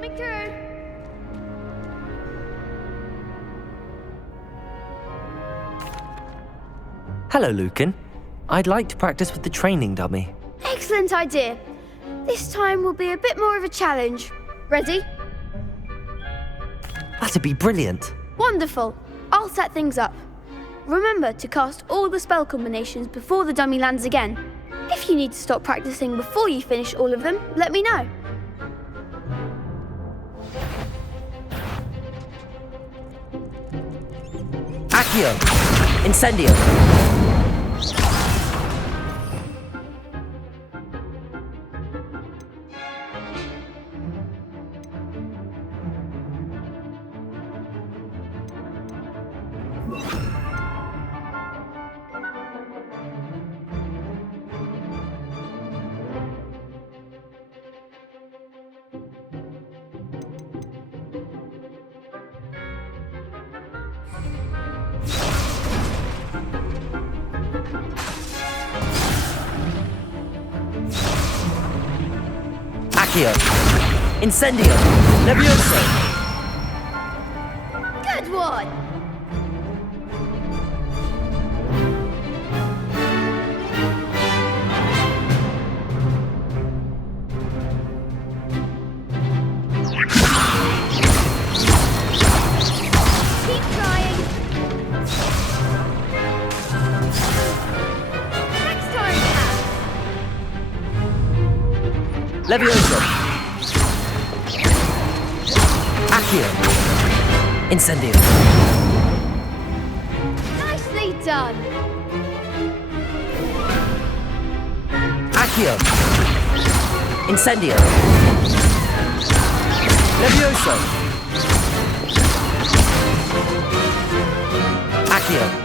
Coming through. Hello, Lucan. I'd like to practice with the training dummy. Excellent idea. This time will be a bit more of a challenge. Ready? That'd be brilliant. Wonderful. I'll set things up. Remember to cast all the spell combinations before the dummy lands again. If you need to stop practicing before you finish all of them, let me know. Accio! Incendio! Accio! Incendio! Levioso! Good one! Keep trying. Next time, Pat. Levioso! Accio! Incendio! Nicely done. Accio! Incendio! Levioso! Accio!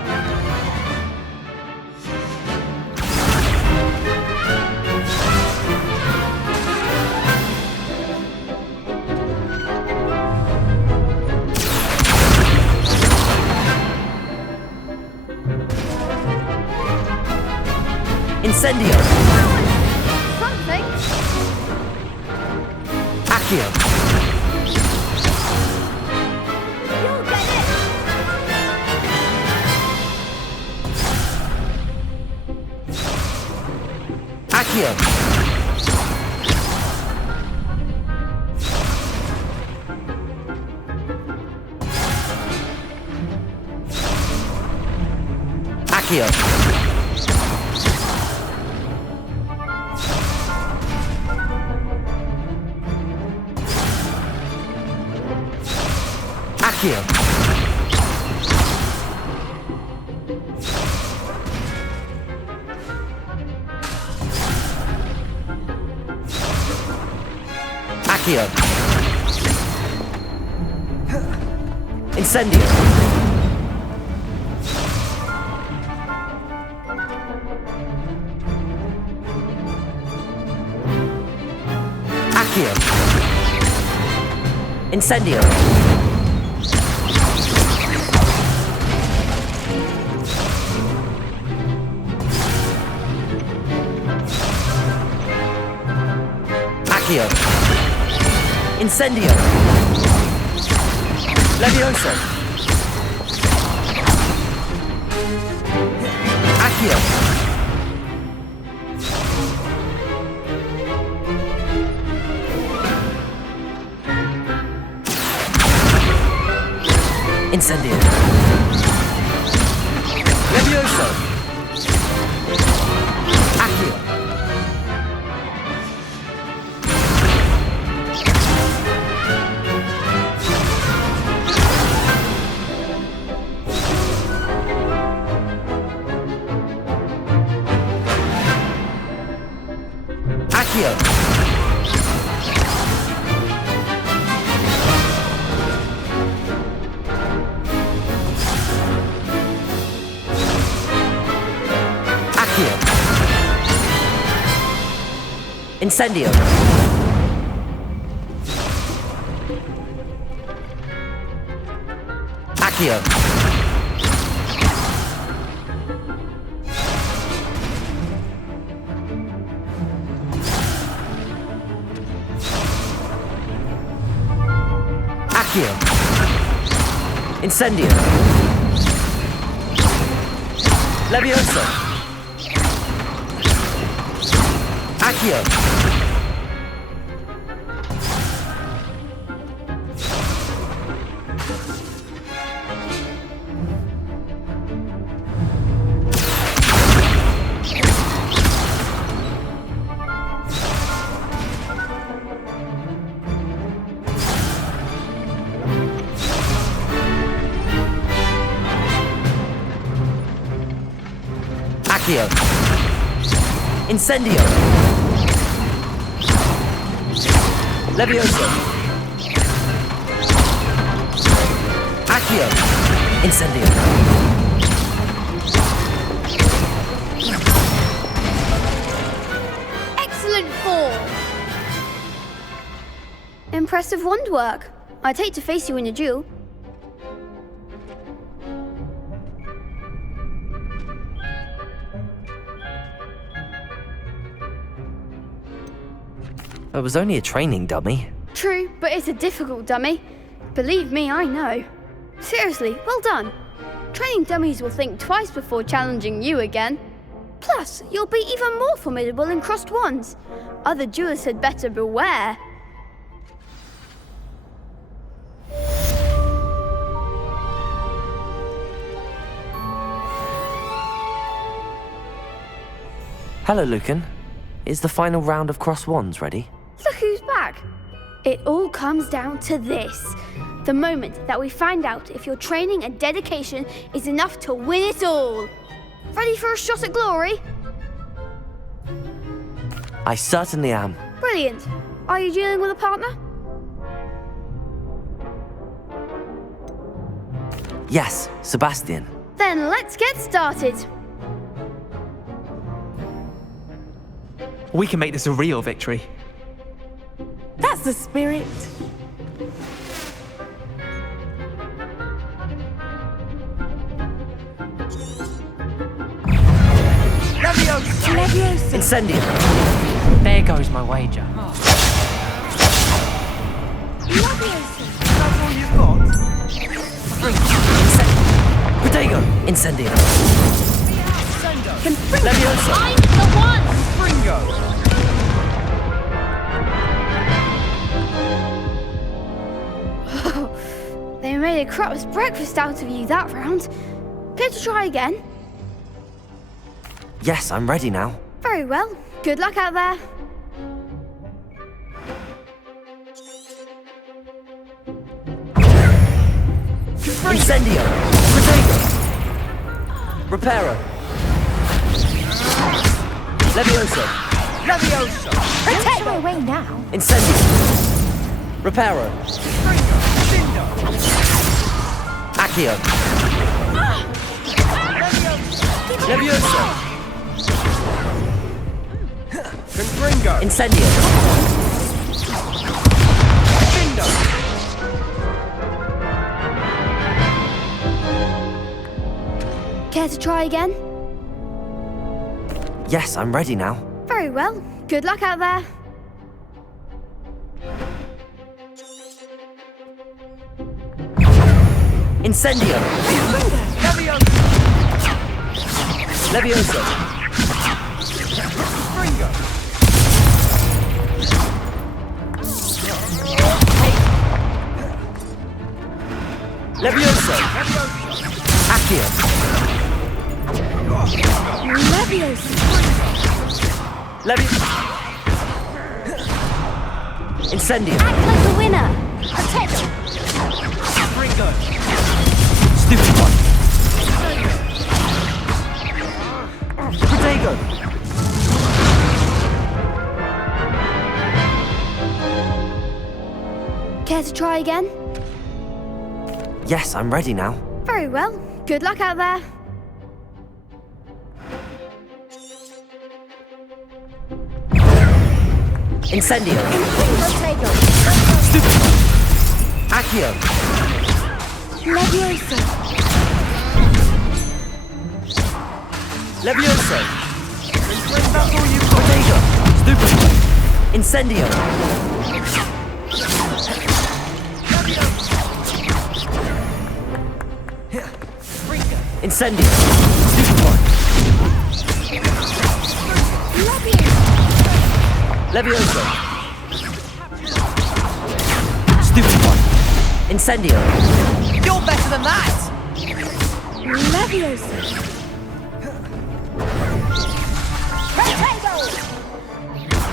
Incendio! Something. Accio! You'll get it. Accio! Accio! Accio! Accio! Incendio! Accio! Incendio! Accio! Incendio! Levioso! Accio! Incendio! Levioso! Accio! Accio! Accio! Incendio! Accio! Accio. Incendio. Levioso. Accio. Accio. Incendio. Levioso. Accio. Incendio. Excellent form! Impressive wand work. I'd hate to face you in a duel. It was only a training dummy. True, but it's a difficult dummy. Believe me, I know. Seriously, well done. Training dummies will think twice before challenging you again. Plus, you'll be even more formidable in crossed wands. Other duelists had better beware. Hello, Lucan. Is the final round of cross wands ready? Look who's back. It all comes down to this. The moment that we find out if your training and dedication is enough to win it all. Ready for a shot at glory? I certainly am. Brilliant. Are you dealing with a partner? Yes, Sebastian. Then let's get started. We can make this a real victory. That's the spirit. Leviosa. Incendio. There goes my wager. Protego. Incendio. Leviosa. I'm the one! They made a crap's breakfast out of you that round. Care to try again? Yes, I'm ready now. Very well. Good luck out there. Incendio. Protego. Reparo. Leviosa. Protect my way now. Incendio. Reparo. Accio. Leviosa. Incendio. Care to try again? Yes, I'm ready now. Very well. Good luck out there. Incendio. Leviosa. Leviosa. Accio. Leviosa. Incendio. Act like a winner. Protect. Stupid one. Protego. Care to try again? Yes, I'm ready now. Very well. Good luck out there. Incendio. Protego. Stupid. Accio. Leviosa. Leviosa. Protego. Stupid. Incendio. Incendio! Stupefy! Levioso! Stupefy! Incendio! You're better than that! Leviosa.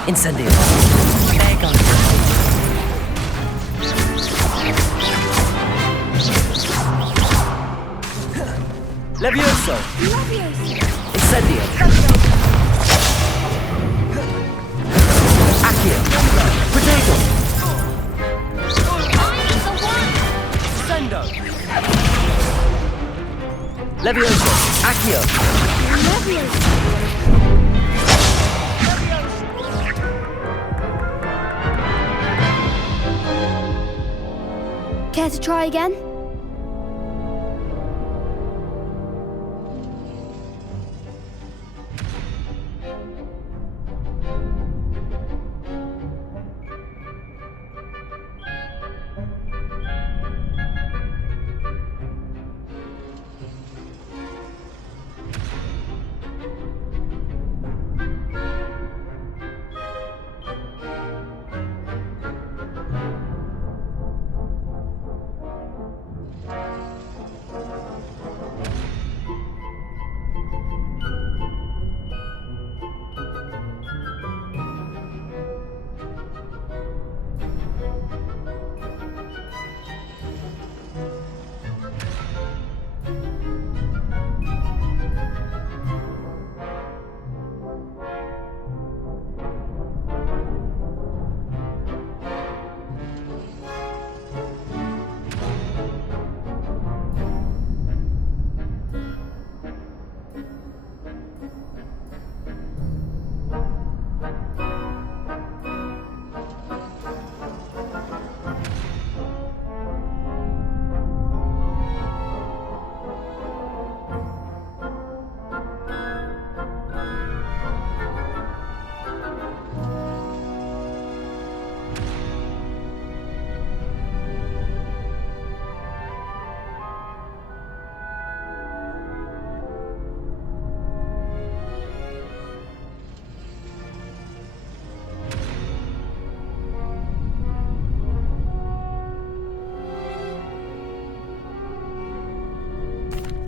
Incendio! There goes. Levioso! Incendio! Accio! Protego! Sendo! Levioso! Accio! Care to try again?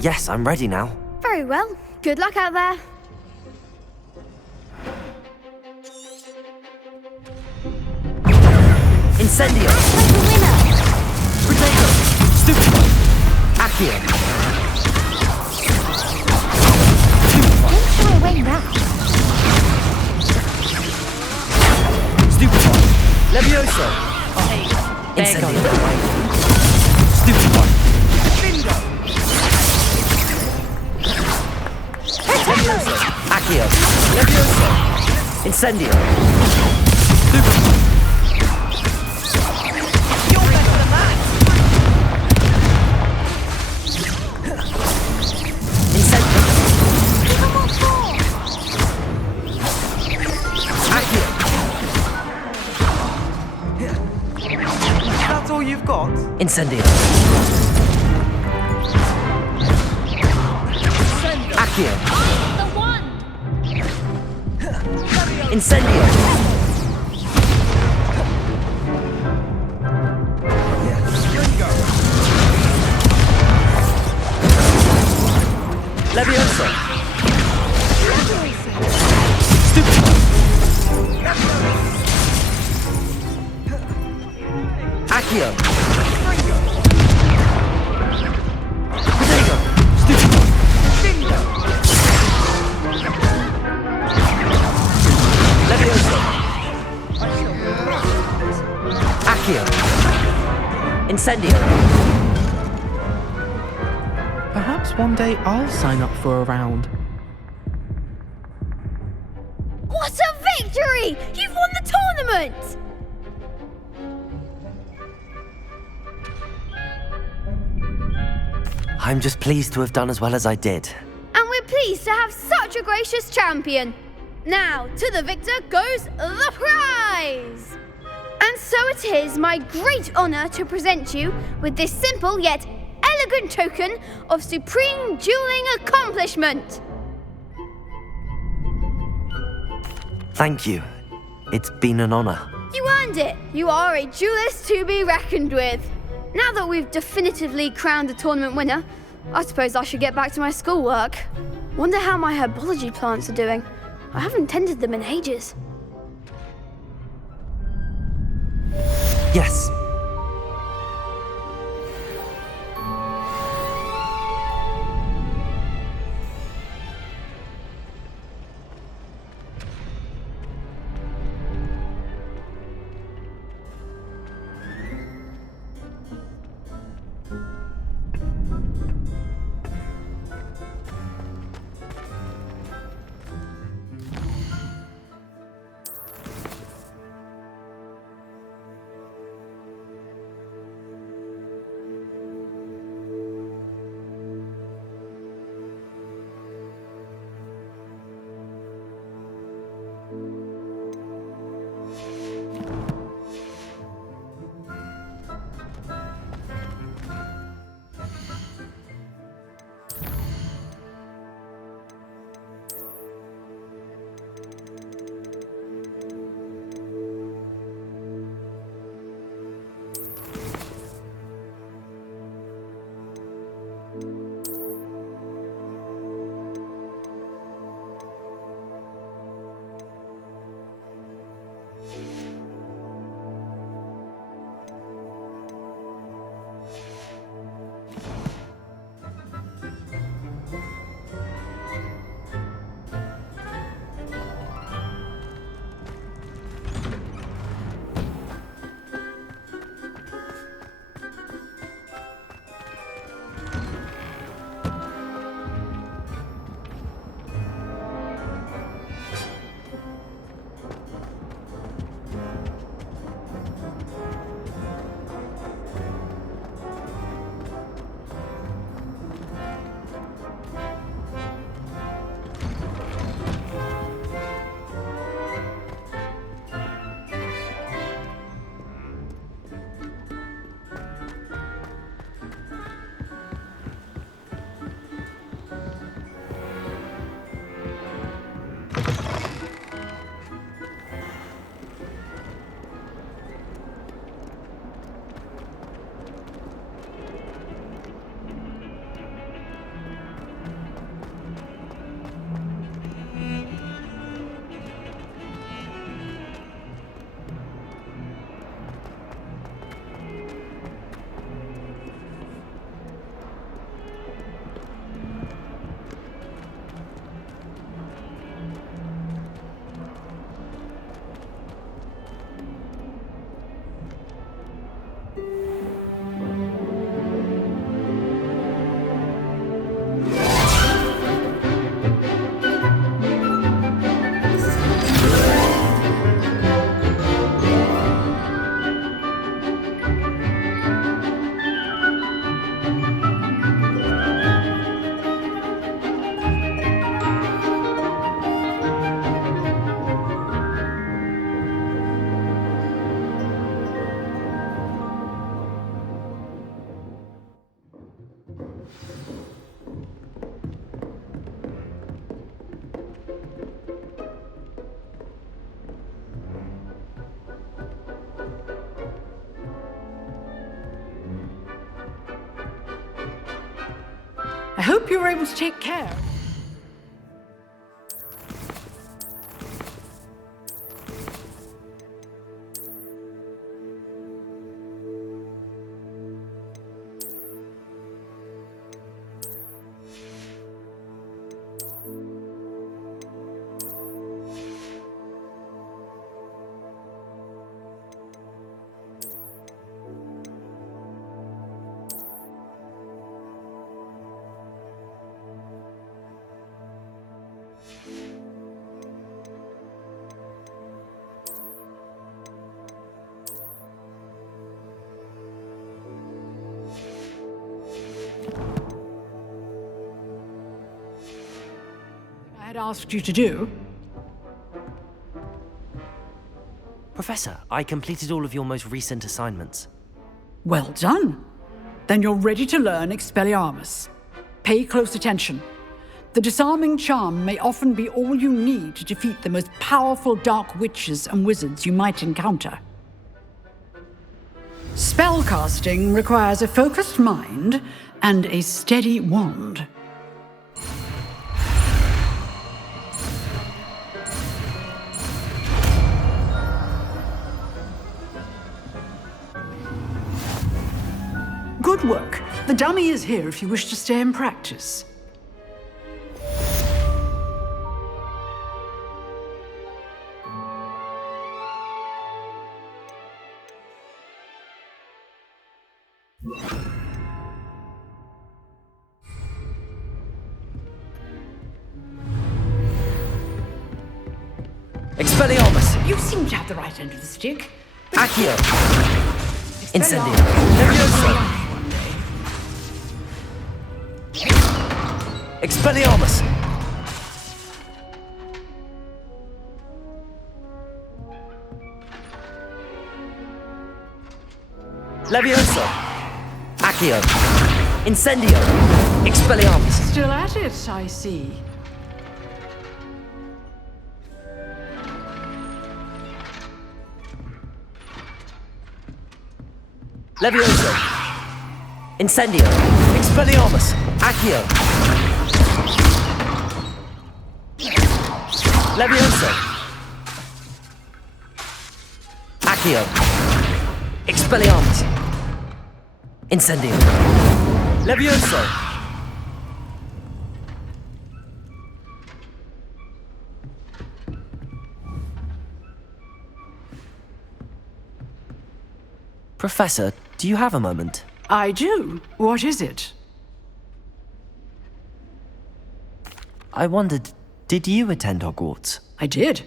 Yes, I'm ready now. Very well. Good luck out there. Incendio! Like a winner. Protego! Stupefy! Accio! Don't shy away now. Stupefy! Levioso! There Incendio! goes. Stupefy! Bingo! Accio! Levioso! Incendio! Stupefy! You're better than that! Incendio! Accio! That's all you've got? Incendio! Accio! The one. Incendio! Levioso! Stupefy! Accio! Protego! Stupefy! Levioso! Accio! Incendio! Perhaps one day I'll sign up for a round. What a victory! You've won the tournament! I'm just pleased to have done as well as I did. And we're pleased to have such a gracious champion. Now, to the victor goes the prize! And so it is my great honour to present you with this simple yet elegant token of supreme dueling accomplishment. Thank you. It's been an honor. You earned it. You are a duelist to be reckoned with. Now that we've definitively crowned the tournament winner, I suppose I should get back to my schoolwork. Wonder how my herbology plants are doing. I haven't tended them in ages. Yes. I hope you were able to take care. I had asked you to do. Professor, I completed all of your most recent assignments. Well done. Then you're ready to learn Expelliarmus. Pay close attention. The disarming charm may often be all you need to defeat the most powerful dark witches and wizards you might encounter. Spellcasting requires a focused mind and a steady wand. Good work. The dummy is here if you wish to stay and practice. Expelliarmus! You seem to have the right end of the stick. Accio! Incendio! Levioso! Expelliarmus! Levioso! Accio! Incendio! Expelliarmus! Still at it, I see. Levioso! Incendio! Expelliarmus! Accio! Levioso! Accio! Expelliarmus! Incendio! Levioso! Professor, do you have a moment? I do. What is it? I wondered, did you attend Hogwarts? I did.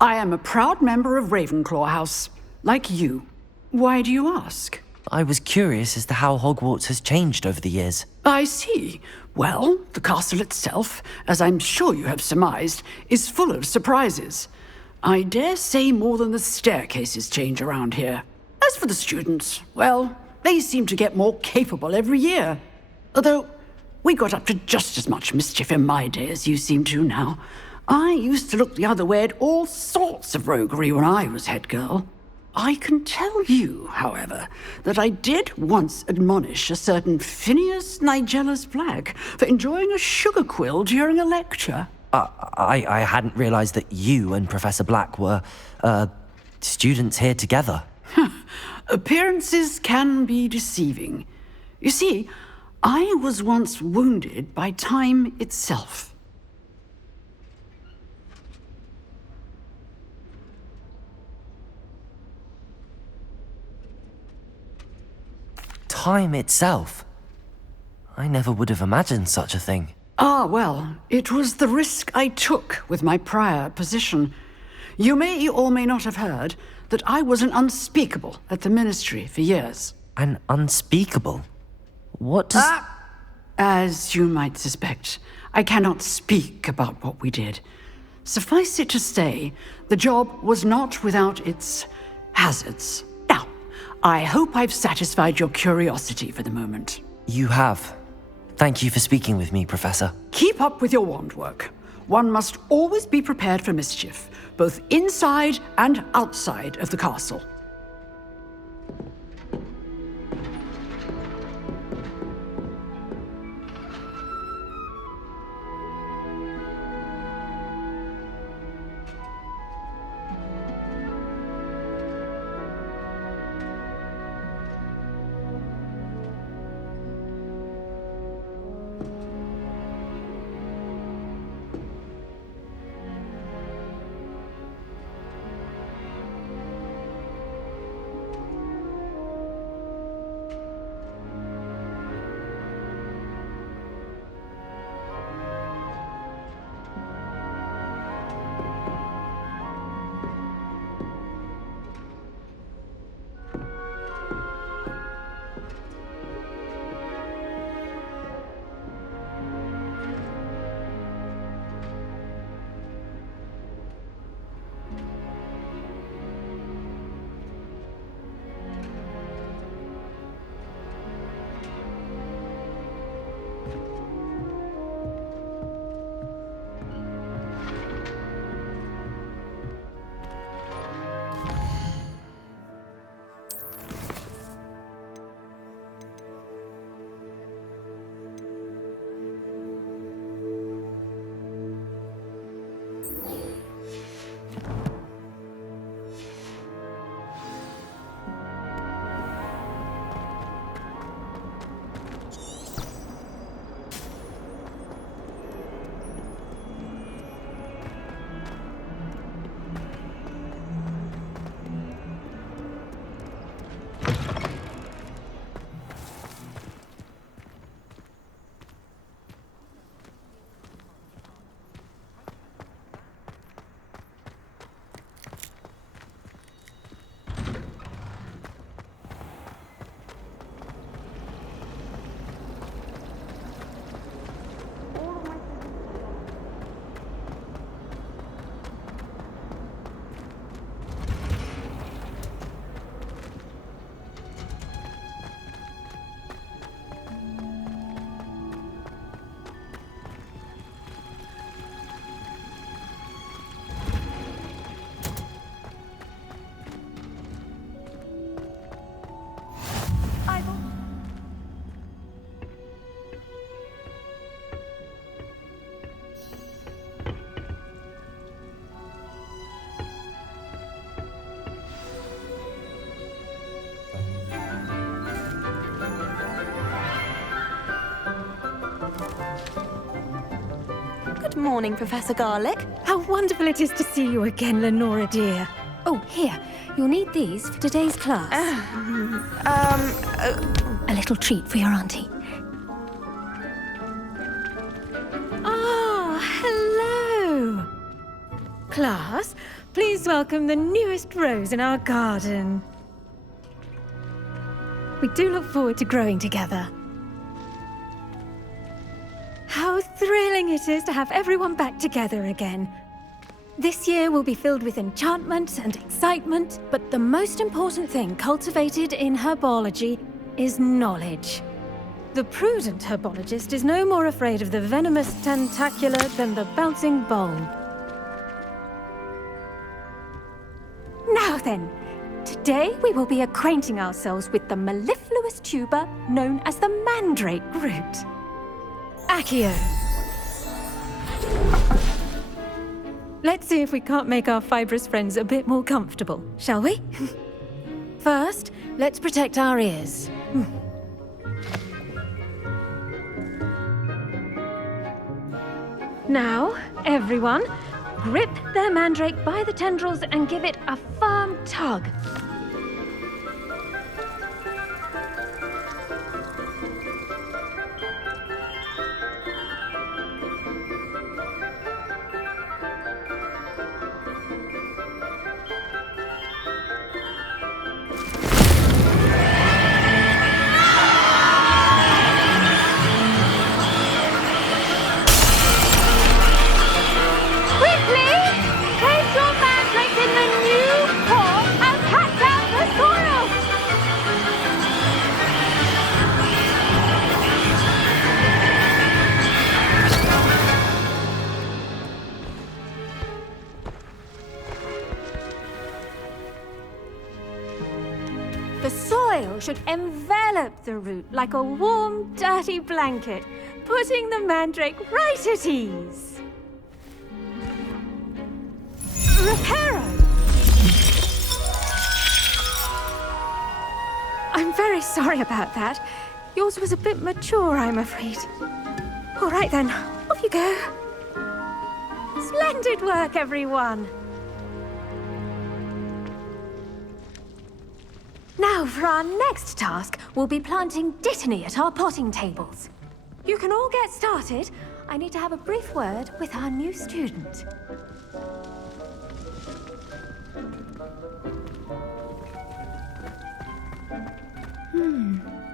I am a proud member of Ravenclaw House, like you. Why do you ask? I was curious as to how Hogwarts has changed over the years. I see. Well, the castle itself, as I'm sure you have surmised, is full of surprises. I dare say more than the staircases change around here. As for the students, well, they seem to get more capable every year. Although, we got up to just as much mischief in my day as you seem to now. I used to look the other way at all sorts of roguery when I was head girl. I can tell you, however, that I did once admonish a certain Phineas Nigellus Black for enjoying a sugar quill during a lecture. I hadn't realized that you and Professor Black were, students here together. Appearances can be deceiving. You see, I was once wounded by time itself. Time itself? I never would have imagined such a thing. Ah, well, it was the risk I took with my prior position. You may or may not have heard that I was an unspeakable at the Ministry for years. An unspeakable? What does... As you might suspect, I cannot speak about what we did. Suffice it to say, the job was not without its hazards. Now, I hope I've satisfied your curiosity for the moment. You have. Thank you for speaking with me, Professor. Keep up with your wand work. One must always be prepared for mischief, both inside and outside of the castle. morning, Professor Garlic. How wonderful it is to see you again, Lenora dear. Oh, here. You'll need these for today's class. A little treat for your auntie. Ah, hello. Class, please welcome the newest rose in our garden. We do look forward to growing together. How thrilling it is to have everyone back together again. This year will be filled with enchantment and excitement, but the most important thing cultivated in herbology is knowledge. The prudent herbologist is no more afraid of the venomous tentacula than the bouncing bulb. Now then, today we will be acquainting ourselves with the mellifluous tuber known as the mandrake root. Accio. Let's see if we can't make our fibrous friends a bit more comfortable, shall we? First, let's protect our ears. Now, everyone, grip their mandrake by the tendrils and give it a firm tug. The soil should envelop the root like a warm, dirty blanket, putting the mandrake right at ease. Reparo! I'm very sorry about that. Yours was a bit mature, I'm afraid. All right then, off you go. Splendid work, everyone! Now, for our next task, we'll be planting dittany at our potting tables. You can all get started. I need to have a brief word with our new student.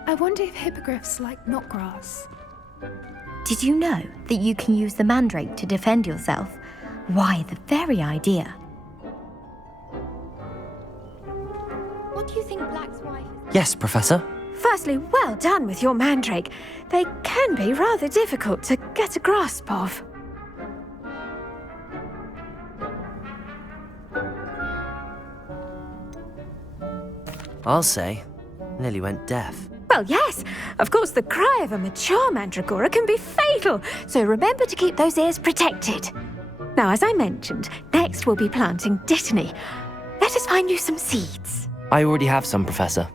I wonder if hippogriffs like knotgrass. Did you know that you can use the mandrake to defend yourself? Why, the very idea. What do you think Black's wife is? Yes, Professor. Firstly, well done with your mandrake. They can be rather difficult to get a grasp of. I'll say, nearly went deaf. Well, yes. Of course, the cry of a mature mandragora can be fatal, so remember to keep those ears protected. Now, as I mentioned, next we'll be planting dittany. Let us find you some seeds. I already have some, Professor.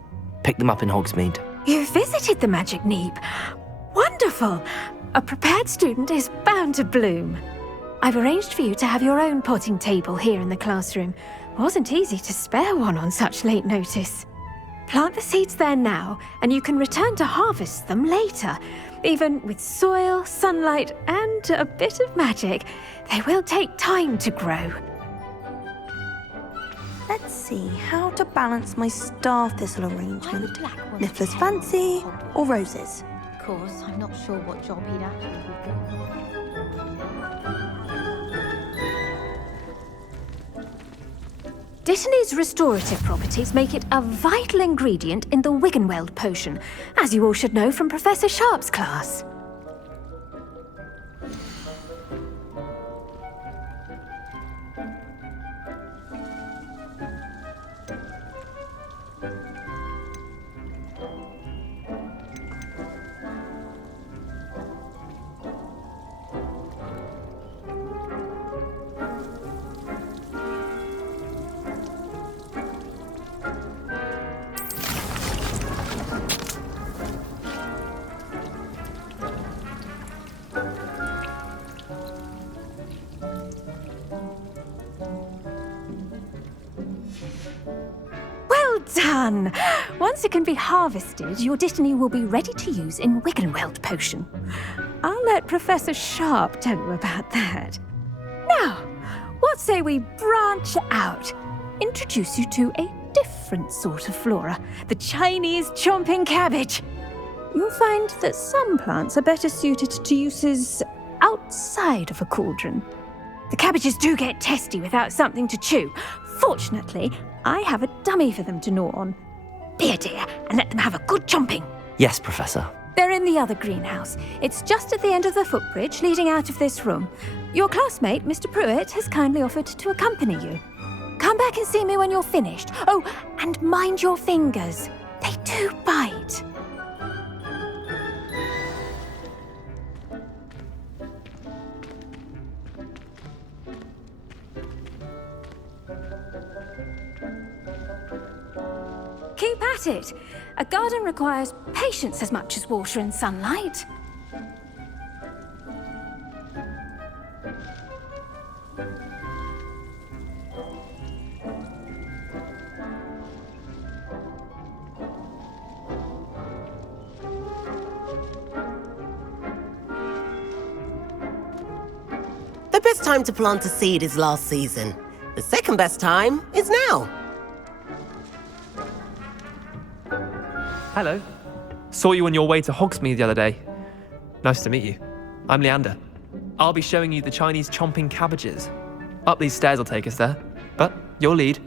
Pick them up in Hogsmeade. You visited the Magic Neep. Wonderful. A prepared student is bound to bloom. I've arranged for you to have your own potting table here in the classroom. Wasn't easy to spare one on such late notice. Plant the seeds there now, and you can return to harvest them later. Even with soil, sunlight, and a bit of magic, they will take time to grow. Let's see how to balance my star thistle arrangement. Niffler's fancy or roses? Of course, I'm not sure what job he'd actually Dittany's restorative properties make it a vital ingredient in the Wiggenweld potion, as you all should know from Professor Sharp's class. done! Once it can be harvested, your Dittany will be ready to use in Wiggenweld potion. I'll let Professor Sharp tell you about that. Now, what say we branch out? Introduce you to a different sort of flora, the Chinese chomping cabbage. You'll find that some plants are better suited to uses outside of a cauldron. The cabbages do get testy without something to chew. Fortunately, I have a dummy for them to gnaw on. Be a dear and let them have a good chomping. Yes, Professor. They're in the other greenhouse. It's just at the end of the footbridge leading out of this room. Your classmate, Mr. Pruitt, has kindly offered to accompany you. Come back and see me when you're finished. Oh, and mind your fingers. They do bite. Keep at it. A garden requires patience as much as water and sunlight. The best time to plant a seed is last season. The second best time is now. Hello. Saw you on your way to Hogsmeade the other day. Nice to meet you. I'm Leander. I'll be showing you the Chinese chomping cabbages. Up these stairs will take us there, but your lead.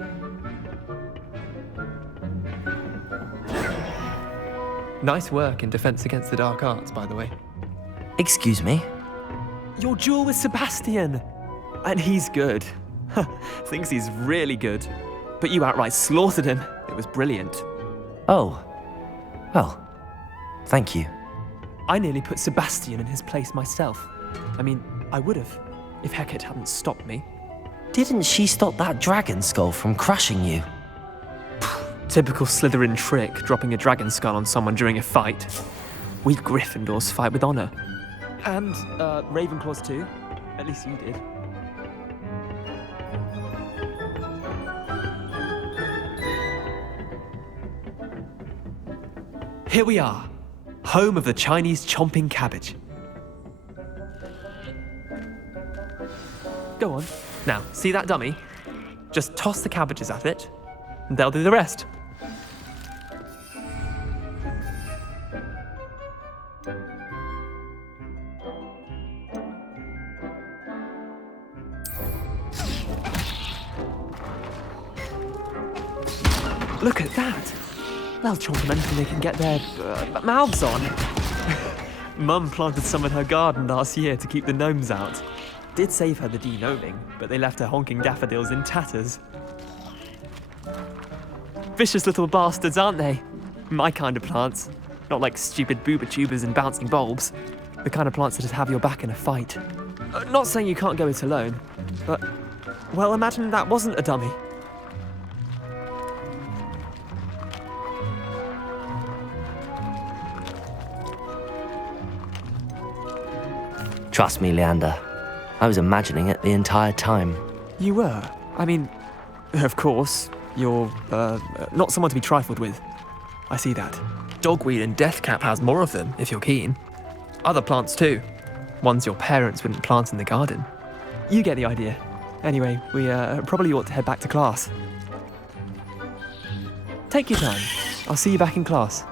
Nice work in Defense Against the Dark Arts, by the way. Excuse me? Your duel with Sebastian! And he's good. Thinks he's really good. But you outright slaughtered him. It was brilliant. Oh. Well, thank you. I nearly put Sebastian in his place myself. I mean, I would have, if Hecate hadn't stopped me. Didn't she stop that dragon skull from crushing you? Typical Slytherin trick, dropping a dragon skull on someone during a fight. We Gryffindors fight with honor. And, Ravenclaws too. At least you did. Here we are, home of the Chinese chomping cabbage. Go on. Now, see that dummy? Just toss the cabbages at it, and they'll do the rest. Look at that! They'll chomp on anything they can get their mouths on. Mum planted some in her garden last year to keep the gnomes out. Did save her the de-gnoming, but they left her honking daffodils in tatters. Vicious little bastards, aren't they? My kind of plants. Not like stupid booba tubers and bouncing bulbs. The kind of plants that just have your back in a fight. Not saying you can't go it alone, but, well, imagine that wasn't a dummy. Trust me, Leander. I was imagining it the entire time. You were? I mean, of course, you're, not someone to be trifled with. I see that. Dogweed and deathcap has more of them, if you're keen. Other plants too. Ones your parents wouldn't plant in the garden. You get the idea. Anyway, we probably ought to head back to class. Take your time. I'll see you back in class.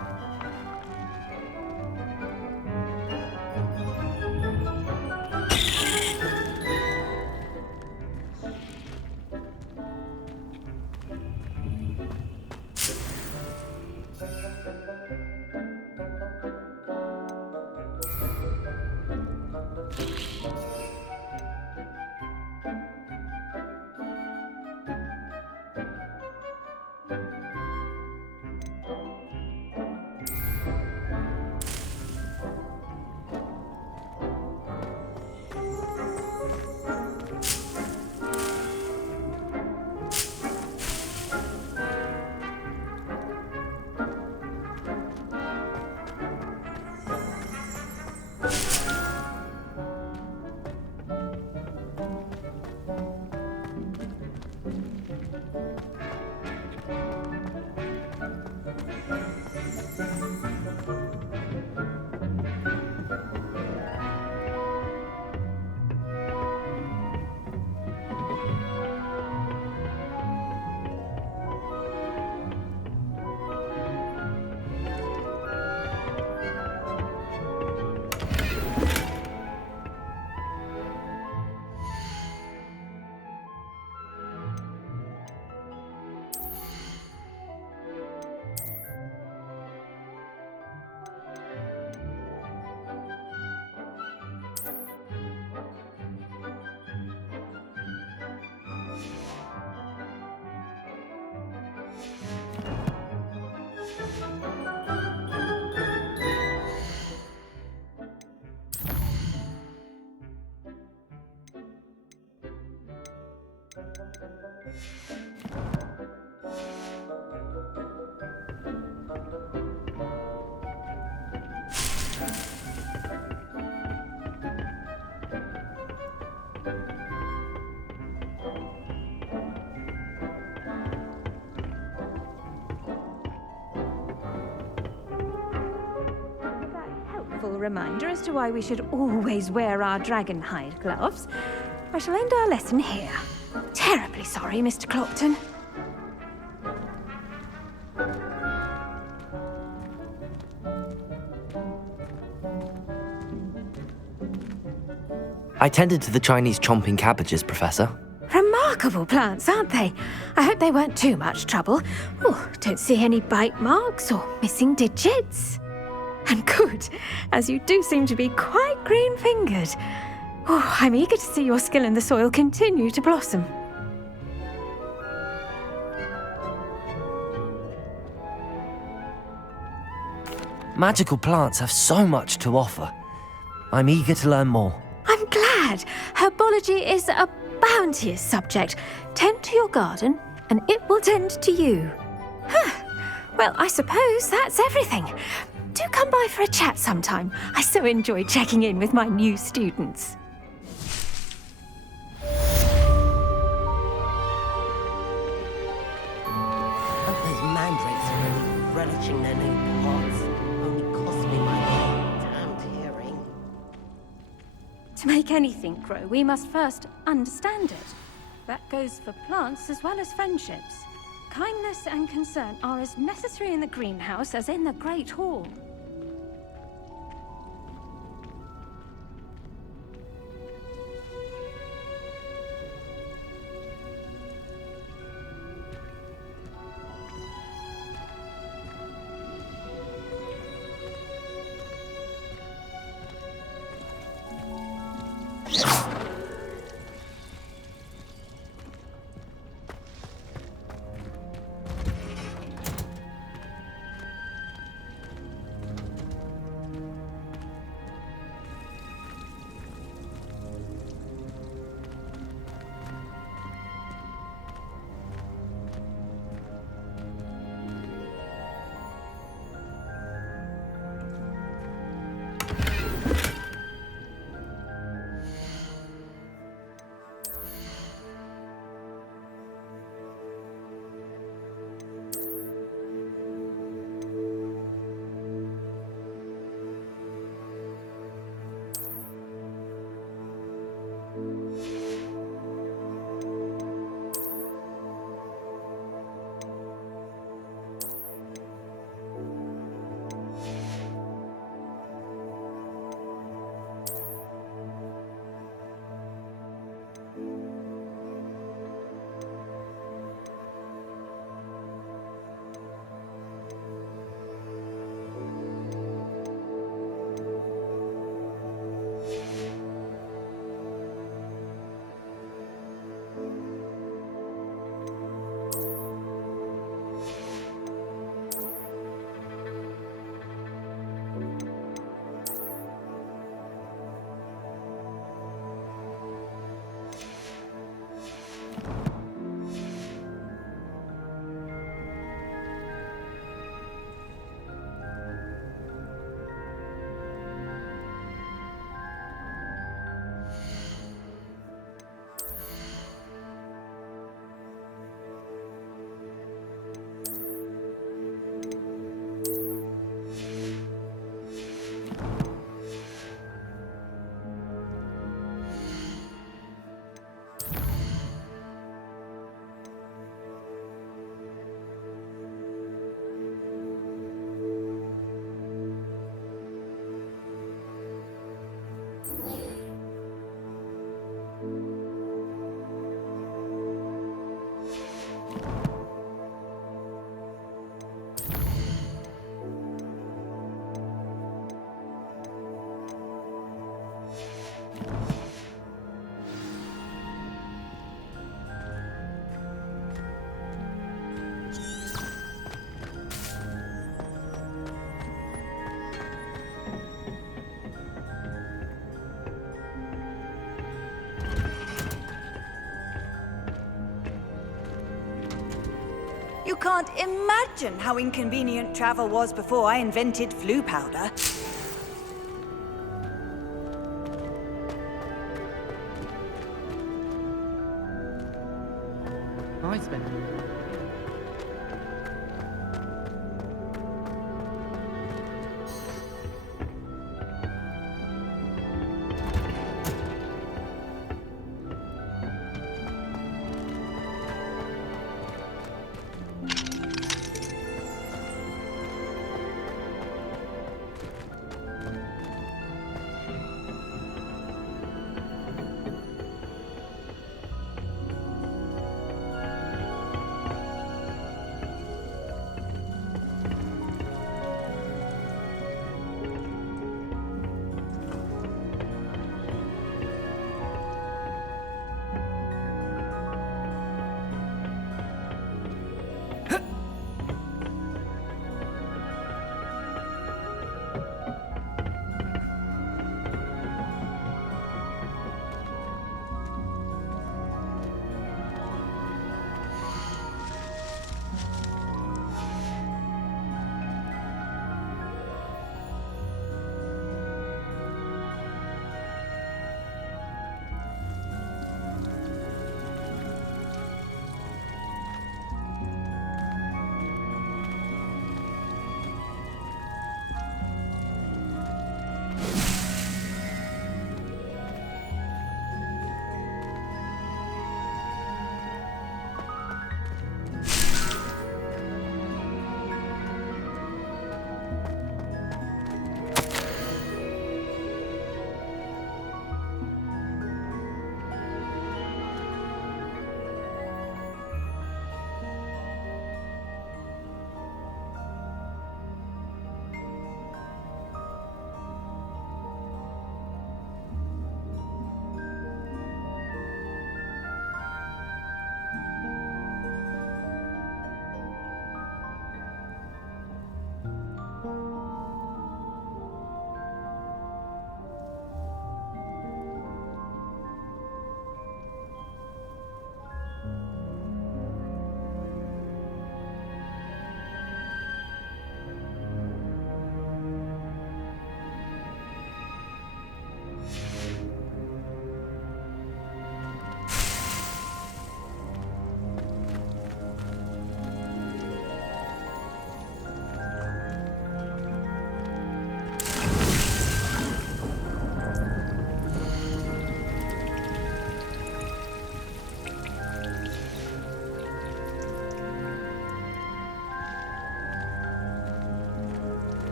Helpful reminder as to why we should always wear our dragon hide gloves. I shall end our lesson here. Terribly sorry, Mr. Clopton. I tended to the Chinese chomping cabbages, Professor. Remarkable plants, aren't they? I hope they weren't too much trouble. Oh, don't see any bite marks or missing digits. And good, as you do seem to be quite green-fingered. Oh, I'm eager to see your skill in the soil continue to blossom. Magical plants have so much to offer. I'm eager to learn more. I'm glad. Herbology is a bounteous subject. Tend to your garden, and it will tend to you. Well, I suppose that's everything. Do come by for a chat sometime. I so enjoy checking in with my new students. Hope those mandrakes are really relishing their new pots. Only cost me my damned hearing. To make anything grow, we must first understand it. That goes for plants as well as friendships. Kindness and concern are as necessary in the greenhouse as in the Great Hall. You can't imagine how inconvenient travel was before I invented flu powder. Nice, Ben.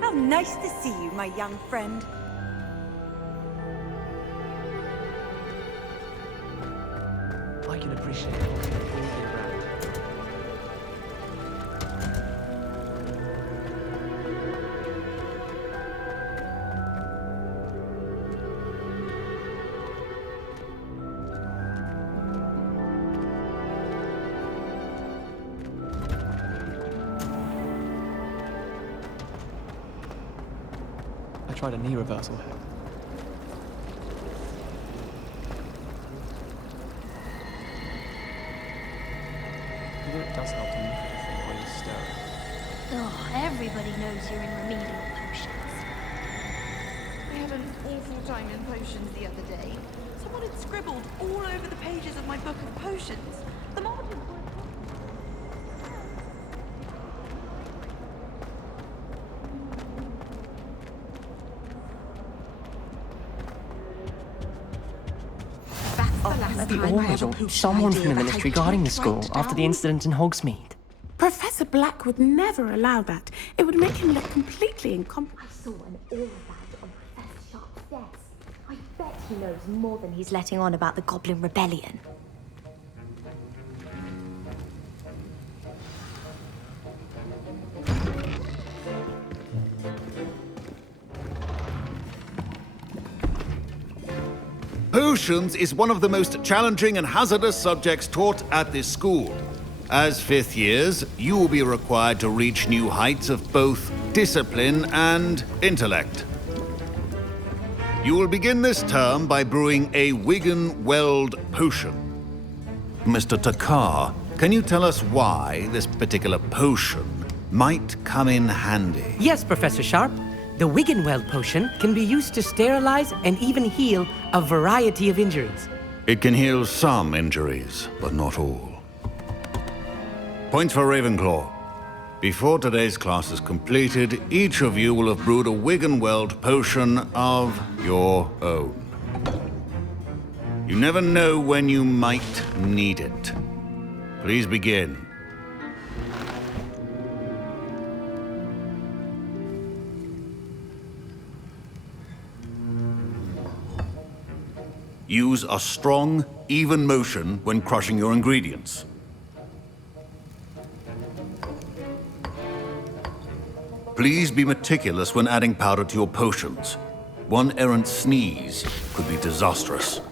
How nice to see you, my young friend. I can appreciate it all year round. I tried a knee reversal hack. You know, it does help to move everything while you stir it. Oh, everybody knows you're in remedial potions. I had an awful time in potions the other day. Someone had scribbled all over the pages of my book of potions. The margins were... The Orville, someone from the ministry guarding the school after the incident in Hogsmeade. Professor Black would never allow that. It would make him look completely incompetent. I saw an all about on Professor Sharp's desk. I bet he knows more than he's letting on about the Goblin Rebellion. Potions is one of the most challenging and hazardous subjects taught at this school. As fifth years, you will be required to reach new heights of both discipline and intellect. You will begin this term by brewing a Wiggenweld potion. Mr. Takar, can you tell us why this particular potion might come in handy? Yes, Professor Sharp. The Wiggenweld potion can be used to sterilize and even heal a variety of injuries. It can heal some injuries, but not all. Points for Ravenclaw. Before today's class is completed, each of you will have brewed a Wiggenweld potion of your own. You never know when you might need it. Please begin. Use a strong, even motion when crushing your ingredients. Please be meticulous when adding powder to your potions. One errant sneeze could be disastrous.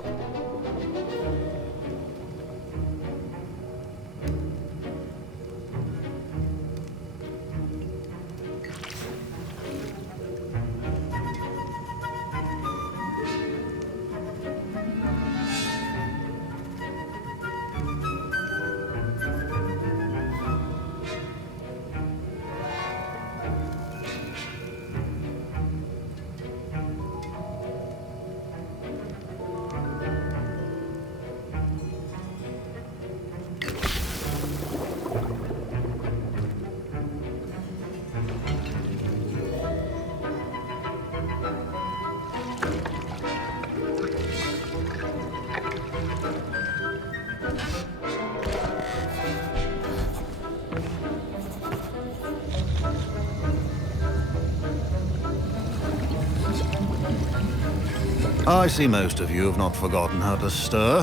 I see most of you have not forgotten how to stir.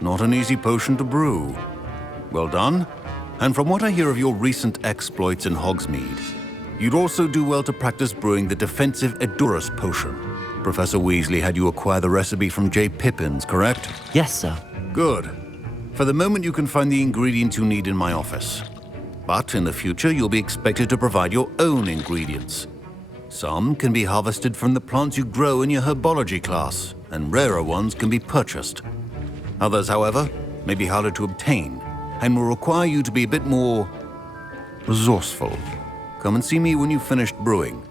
Not an easy potion to brew. Well done. And from what I hear of your recent exploits in Hogsmeade, you'd also do well to practice brewing the defensive Edurus potion. Professor Weasley had you acquire the recipe from J. Pippins, correct? Yes, sir. Good. For the moment, you can find the ingredients you need in my office. But in the future, you'll be expected to provide your own ingredients. Some can be harvested from the plants you grow in your herbology class, and rarer ones can be purchased. Others, however, may be harder to obtain, and will require you to be a bit more resourceful. Come and see me when you've finished brewing,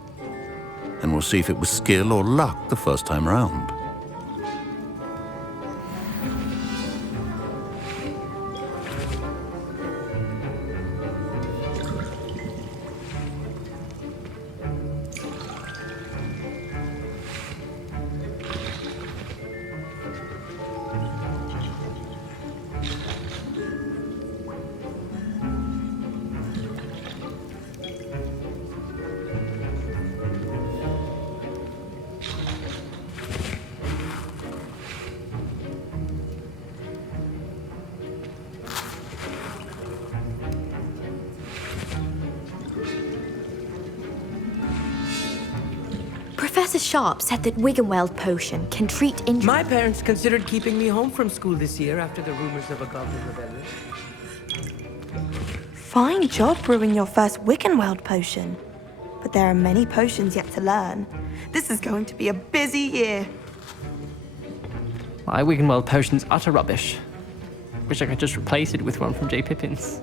and we'll see if it was skill or luck the first time round. Professor Sharp said that Wiggenweld potion can treat injuries. My parents considered keeping me home from school this year after the rumors of a goblin rebellion. Fine job brewing your first Wiggenweld potion. But there are many potions yet to learn. This is going to be a busy year. My Wiggenweld potion's utter rubbish. Wish I could just replace it with one from J. Pippins.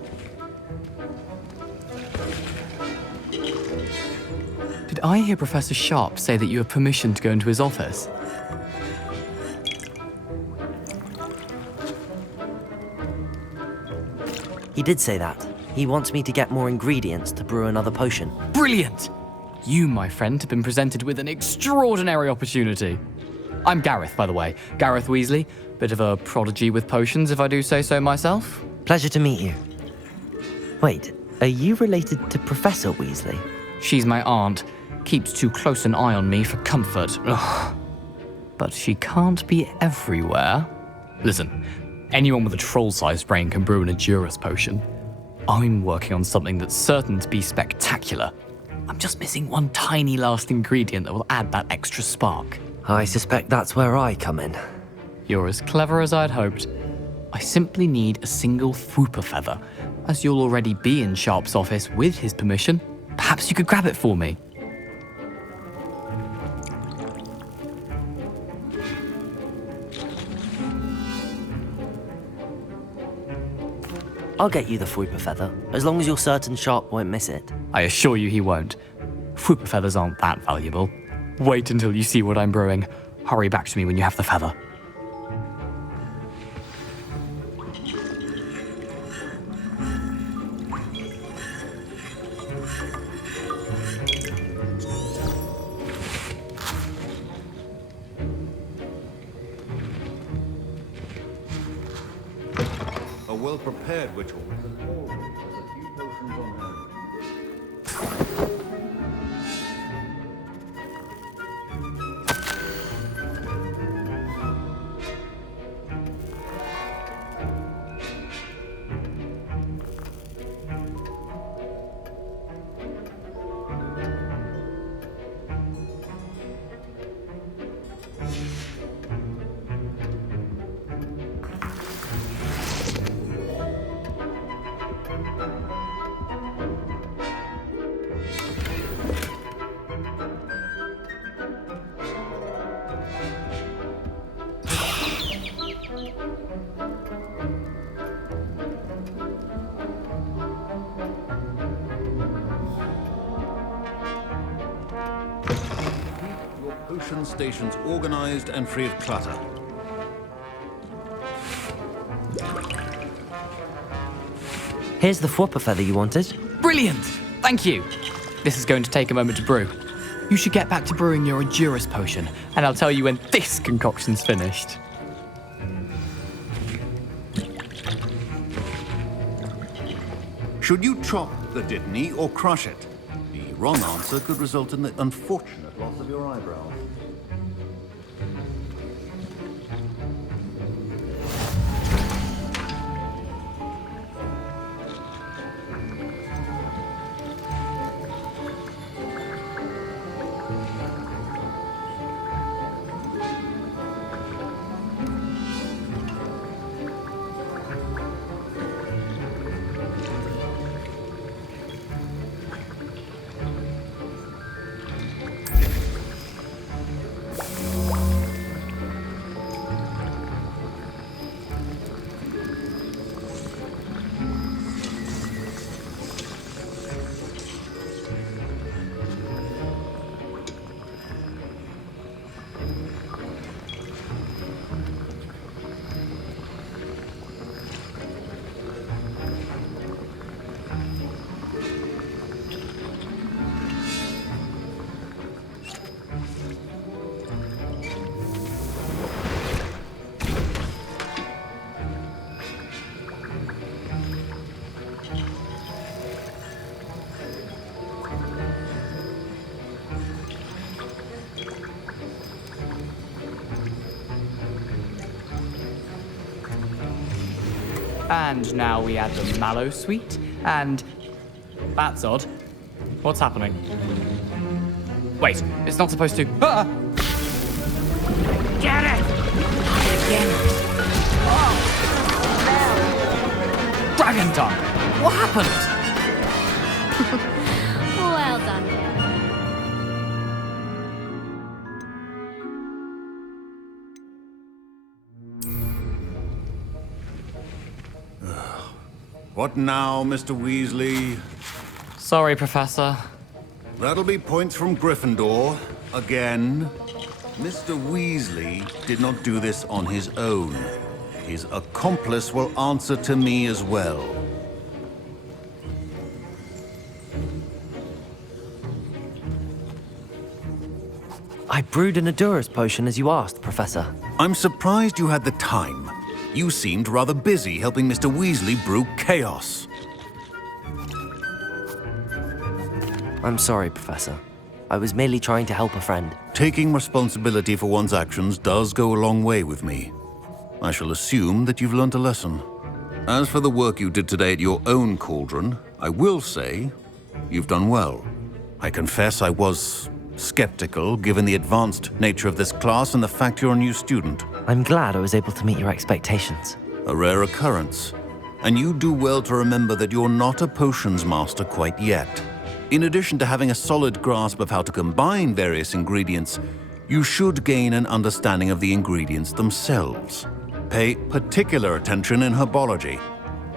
Did I hear Professor Sharp say that you have permission to go into his office? He did say that. He wants me to get more ingredients to brew another potion. Brilliant! You, my friend, have been presented with an extraordinary opportunity. I'm Gareth, by the way. Gareth Weasley. Bit of a prodigy with potions, if I do say so myself. Pleasure to meet you. Wait, are you related to Professor Weasley? She's my aunt. Keeps too close an eye on me for comfort. Ugh. But she can't be everywhere. Listen, anyone with a troll-sized brain can brew an Edurus potion. I'm working on something that's certain to be spectacular. I'm just missing one tiny last ingredient that will add that extra spark. I suspect that's where I come in. You're as clever as I'd hoped. I simply need a single Thwooper feather. As you'll already be in Sharp's office with his permission, perhaps you could grab it for me. I'll get you the Thwooper feather, as long as you're certain Sharp won't miss it. I assure you he won't. Thwooper feathers aren't that valuable. Wait until you see what I'm brewing. Hurry back to me when you have the feather. A well-prepared witch always has a few potions on hand. Potion stations organized and free of clutter. Here's the Thwooper feather you wanted. Brilliant! Thank you! This is going to take a moment to brew. You should get back to brewing your Endurus potion, and I'll tell you when this concoction's finished. Should you chop the Dittany or crush it? The wrong answer could result in the unfortunate loss of your eyebrows. And now we add the mallow sweet, and... That's odd. What's happening? Wait, it's not supposed to... Ah! Get it! Again. Dragon tongue! What happened? Well done. What now, Mr. Weasley? Sorry, Professor. That'll be points from Gryffindor. Again. Mr. Weasley did not do this on his own. His accomplice will answer to me as well. I brewed an Endurus potion as you asked, Professor. I'm surprised you had the time. You seemed rather busy helping Mr. Weasley brew chaos. I'm sorry, Professor. I was merely trying to help a friend. Taking responsibility for one's actions does go a long way with me. I shall assume that you've learnt a lesson. As for the work you did today at your own cauldron, I will say you've done well. I confess I was skeptical, given the advanced nature of this class and the fact you're a new student. I'm glad I was able to meet your expectations. A rare occurrence. And you do well to remember that you're not a potions master quite yet. In addition to having a solid grasp of how to combine various ingredients, you should gain an understanding of the ingredients themselves. Pay particular attention in herbology.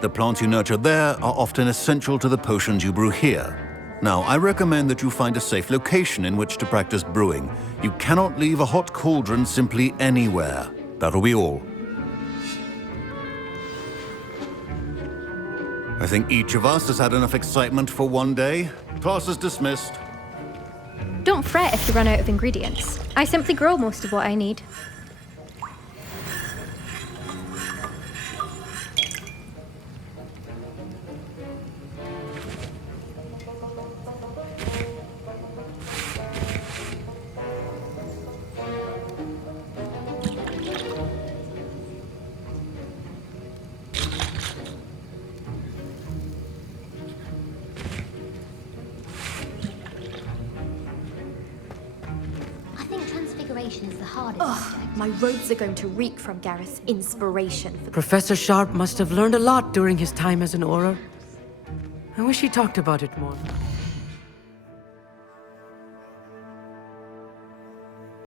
The plants you nurture there are often essential to the potions you brew here. Now, I recommend that you find a safe location in which to practice brewing. You cannot leave a hot cauldron simply anywhere. That'll be all. I think each of us has had enough excitement for one day. Class is dismissed. Don't fret if you run out of ingredients. I simply grow most of what I need. Is the hardest. My robes are going to reek from Gareth's inspiration for Professor Sharp must have learned a lot during his time as an Auror. I wish he talked about it more.